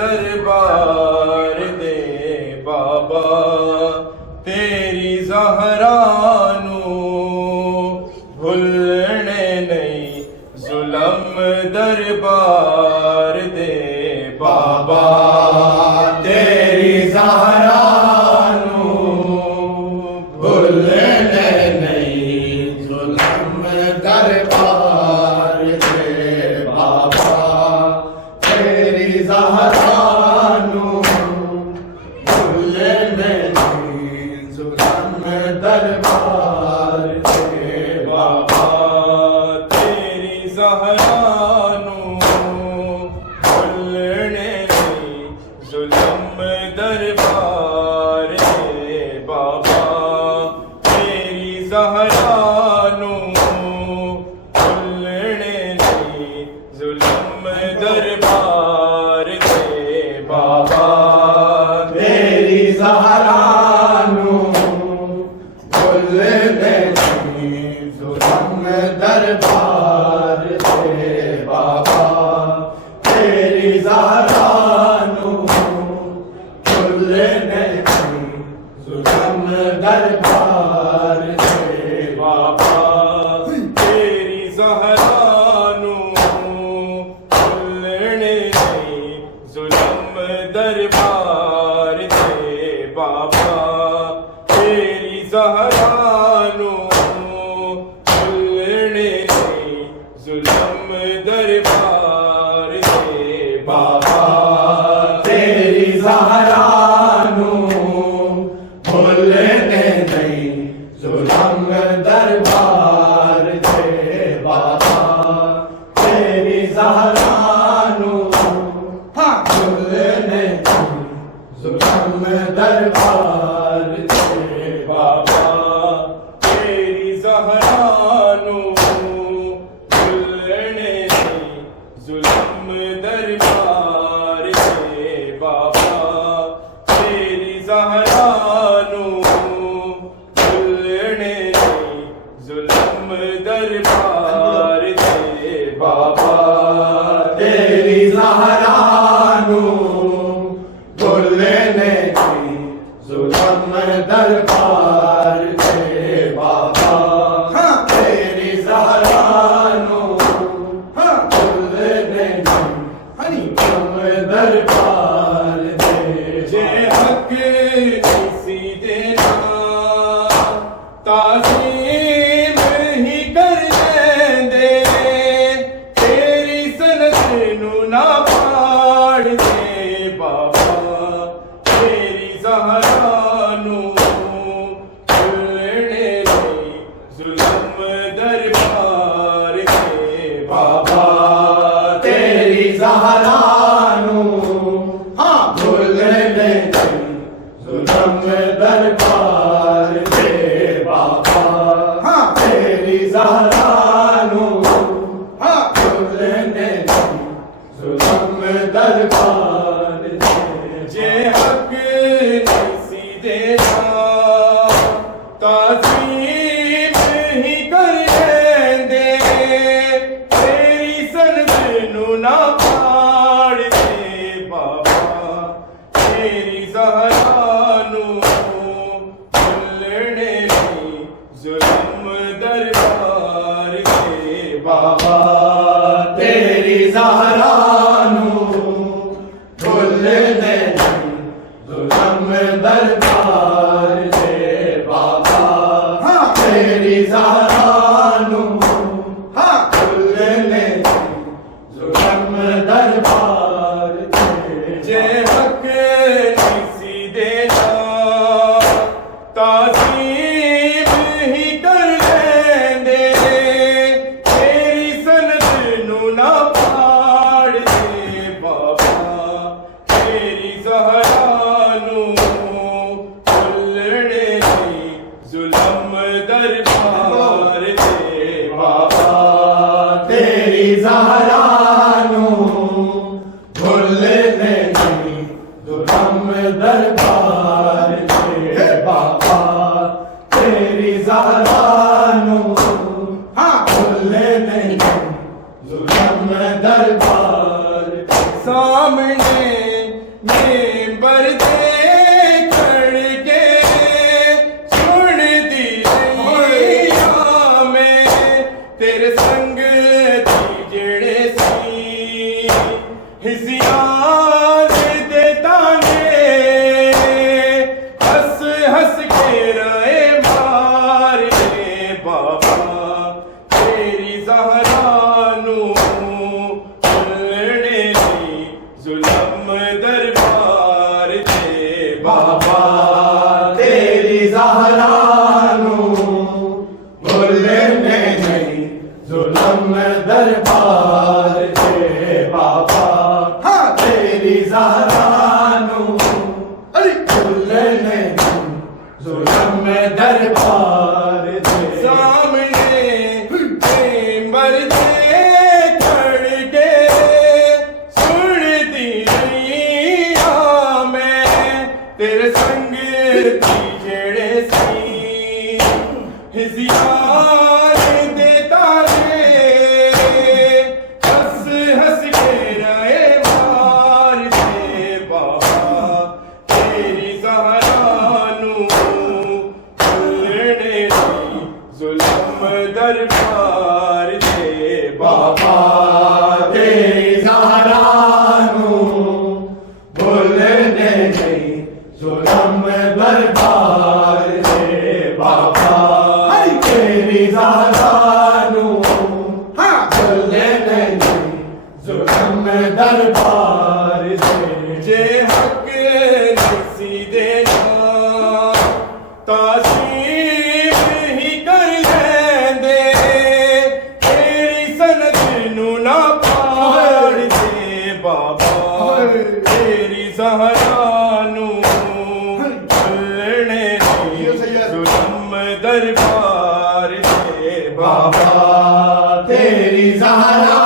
दरबार दे बाबा तेरी ज़हरानू भुलने नहीं जुल्म दरबार दे बाबा तेरी ज़हरानू भुलने नहीं जुल्म दरबार दे बाबा तेरी ज़हरानू दरबार दे बाबा तेरी ज़हरानू भुलने नहीं जुल्म दरबार दे बाबा तेरी ज़हरानू भुलने नहीं जुल्म दरबार दे बाबा तेरी ज़हरानू दरबार दे बाबा तेरी ज़हरानू भुलने नहीं जुल्म दरबार दे बाबा तेरी ज़हरानू भुलने नहीं जुल्म दरबार दे बाबा तेरी ज़हरानू जुल्म दरबार दे बाबा तेरी ज़हरानू भुलने नहीं जुल्म दरबार दे बाबा तेरी ज़हरानू भुलने नहीं जुल्म दरबार दे बाबा तेरी ज़हरानू जुल्म दरबार दे बाबा तेरी ज़हरानू भुलने नहीं जुल्म दरबार दे बाबा तेरी ज़हरानू भुलने नहीं जुल्म दरबार दे बाबा तेरी ज़हरानू दरबार दे जे हक किसी देना ताज़ीम ही कर दे तेरी सनत नू ना पाड़ दे बाबा तेरी ज़हरानू भुलने नहीं जुल्म दरबार दे बाबा तेरी ज़हरानू भुलने नहीं जुल्म दरबार दे बाबा तेरी ज़हरानू जुल्म दरबार के बाबा तेरी ज़हरा नू भुलने जुल्म दरबार से बाबा तेरी ज़हरा नू भुलने जुल्म दरबार से जे हक निसी देना ताज़ीम ही कर लेंदे तेरी सनद नू ना पाड़ दे बाबा तेरी ज़हरा नू भुलने जुल्म दरबार दे बाबा तेरी ज़हरा नू भुलने जुल्म दरबार से बाबा तेरी ज़हरा नू भुलने जुल्म दरबार सामने मेंबर देख के सुन दी में तेरे संग दी जेड़े सी हिसियार देता ने हंस हंस के रहे मार दे बाबा तेरी ज़हरा नू भुलने जुल्म दरबार दे बाबा तेरी ज़हरा नू भुलने जुल्म दरबार से बाबा तेरी ज़हरा नू भुलने जुल्म दरबार से सामने मेंबर देख के सुन दी में तेरे संग दी जेड़े सी हिसियार देता रे हंस हंस के रहे मार दे बाबा तेरी ज़हरा नू भुलने जुल्म दरबार दे बाबा तेरी ज़हरा नू भुलने जुल्म दरबार से बाबा तेरी ज़हरा नू भुलने जुल्म दरबार से जे हक नसी देना ताज़ीम ही कर लेंदे तेरी सनद नू ना पाड़ दे बाबा तेरी ज़हरा नू भुलने जुल्म दरबार दे बाबा तेरी ज़हरा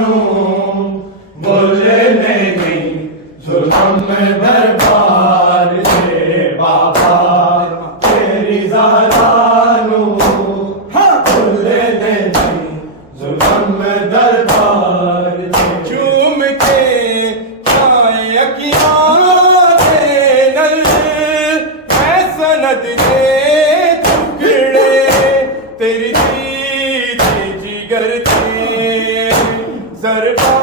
नू भुलने जुल्म दरबार से बाबा तेरी ज़हरा नू भुलने जुल्म दरबार से झूम के जाए अखियाँ दे नल मैं सनद दे टुकड़े तेरी दीदी जिगर थे ज़रबा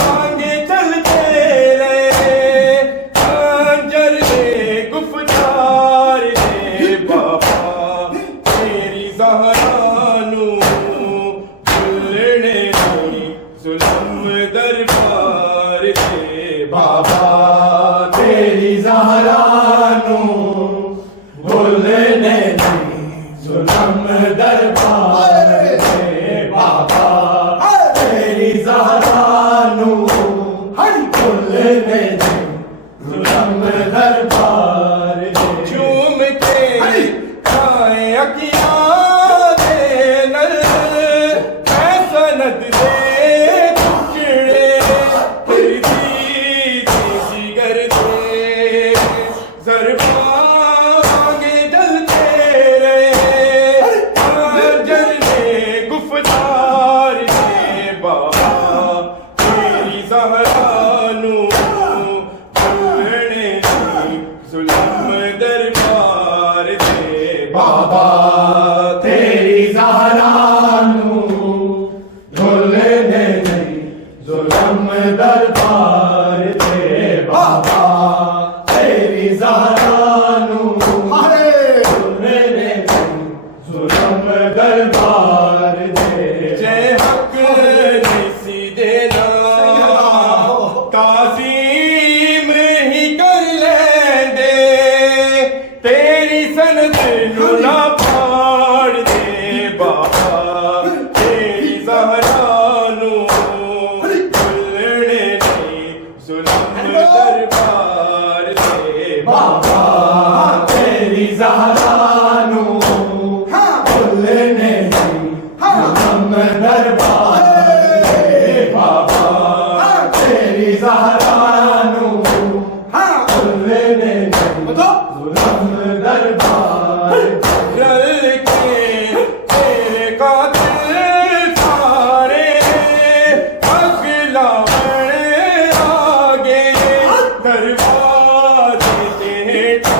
मांगे चलते रहे अंजर दे गुफ्तार दे बाबा तेरी ज़हरा नू भुलने जुल्म दरबार दे बाबा तेरी ज़हरा नू भुलने जुल्म दरबार से बाबा तेरी ज़हरा नू भुलने जुल्म दरबार से झूम के खाए अखियाँ दे नल मैं सनद दे टुकड़े तेरी दीदी जिगर थे ज़रबा मांगे जलते रहे अंजर ने गुफ्तार दरबार दे जे हक नहीं देना ताज़ीम ही कर लेंदे तेरी सनद नू ना पाड़ दे बाबा तेरी ज़हरा नू भुलने नहीं जुल्म दरबार दे बाबा तेरी ज़हरा नू भुलने नहीं जुल्म दरबार दे बाबा तेरी ज़हरा नू भुलने नहीं जुल्म दरबार रल के तेरे कातिल सारे अगला बड़े आगे दरबार देता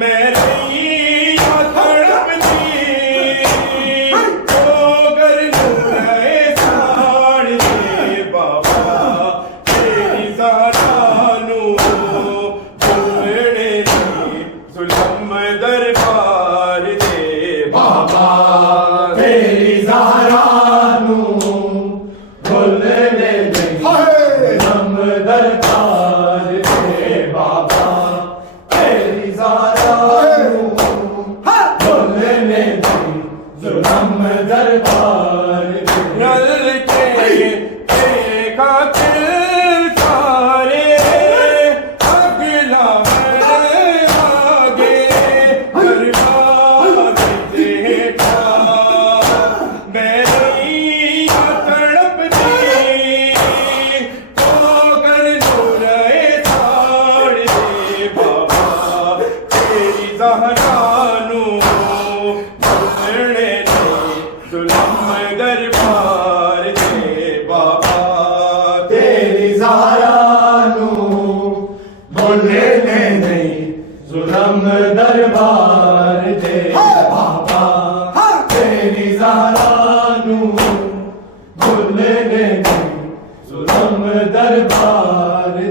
मैं रही तड़पती तो गर नूरे साड़ दे बाबा तेरी ज़हरा नू भुलने नहीं जुल्म दरबार दे बाबा तेरी ज़हरा नू भुलने नहीं जुल्म दरबार दे बाबा तेरी ज़हरा नू भुलने नहीं जुल्म दरबार दे रल के तेरे कातिल सारे अगला बड़े आगे दरबार देता मैं रही तड़पती तो कर नूरे साड़ दे बाबा तेरी ज़हरा नू भुलने नहीं जुल्म दरबार दे बाबा तेरी ज़हरा नू भुलने नहीं जुल्म दरबार दे बाबा तेरी ज़हरा नू भुलने नहीं जुल्म दरबार दे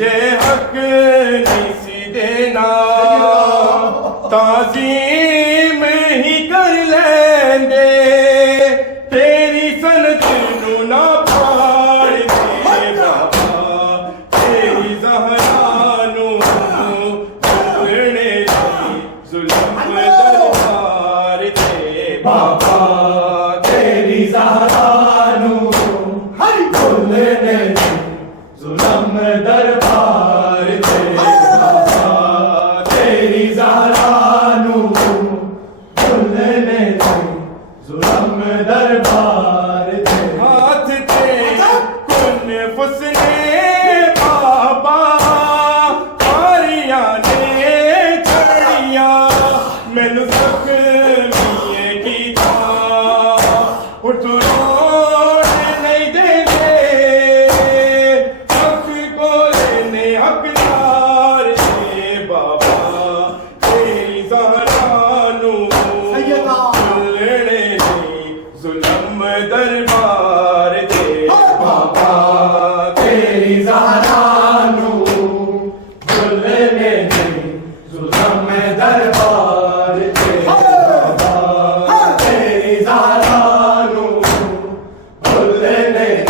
जे हक नहीं देना ताज़ीम ही कर लेंदे तेरी सनद नू ना पाड़ दे बाबा तेरी ज़हरा नू भुलने नहीं जुल्म दरबार दे बाबा तेरी ज़हरा नू भुलने नहीं जुल्म दरबार दे बाबा तेरी ज़हरा नू भुलने नहीं जुल्म दरबार दे हाथ ते कुन फुसने बाबा हारियां ने छड़िया मैनू ज़ख्मी कीता उठ रोने नहीं देंदे हक को लेने हकदार दे बाबा तेरी ज़हरा नू भुलने नहीं जुल्म दरबार दे बाबा तेरी ज़हरा नू भुलने नहीं जुल्म दरबार दे बाबा तेरी ज़हरा नू भुलने नहीं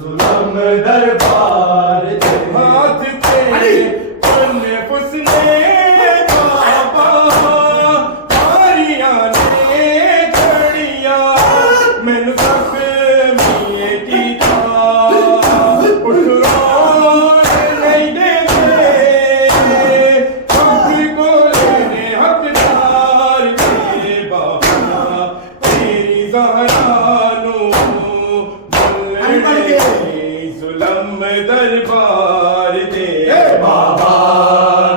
जुल्म दरबार दे हाथ पे कुन फुसने बाबा हारियां ने छड़िया मैनू ज़ख्मी कीता उठ रोने नहीं देंदे हक को लेने हकदार दे बाबा तेरी ज़हरा नू भुलने नहीं जुल्म दरबार दे बाबा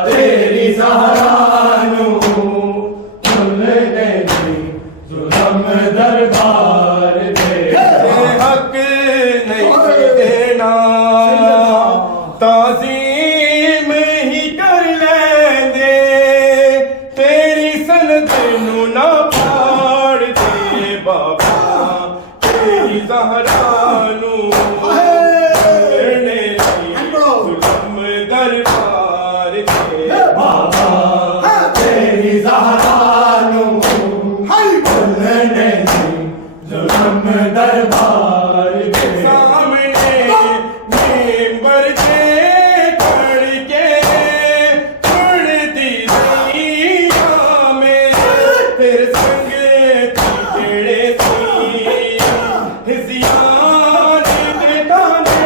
तेरी ज़हरा नू भुलने नहीं जुल्म दरबार दे ये हक नहीं देना ताज़ीम ही कर लेंदे तेरी सनद नू ना पाड़ दे बाबा तेरी ज़हरा नू भुलने नहीं जुल्म दरबार दे बाबा तेरी ज़हरा नू दरबार दे सामने मेंबर के खड़ के पढ़ती दुनिया में तेरे संग तेरे सी हिजियान दे ताने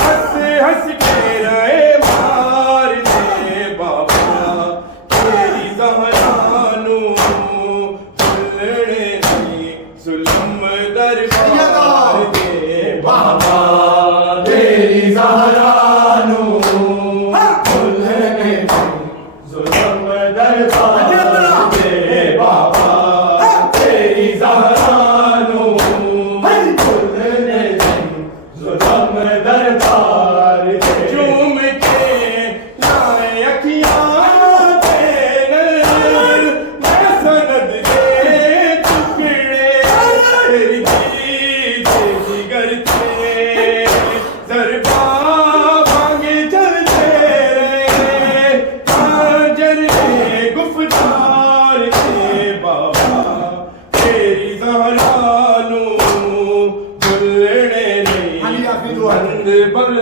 हंस हंस के रहे मार दे बाबा तेरी ज़हरानू भुलने नहीं जुल्म दरबार दे बाबा तेरी ज़हरानू भुलने जुल्म दरबार दे बाबा तेरी ज़हरानू भुलने जुल्म दरबार दे झूम के लाए अखियाँ मैं सनद दे टुकड़े तेरी जीत जिगर के जरबा भांगे चलते रहे हाजर ने गुफ्तार के बाबा तेरी ज़हरानू भुलने नहीं बंद बल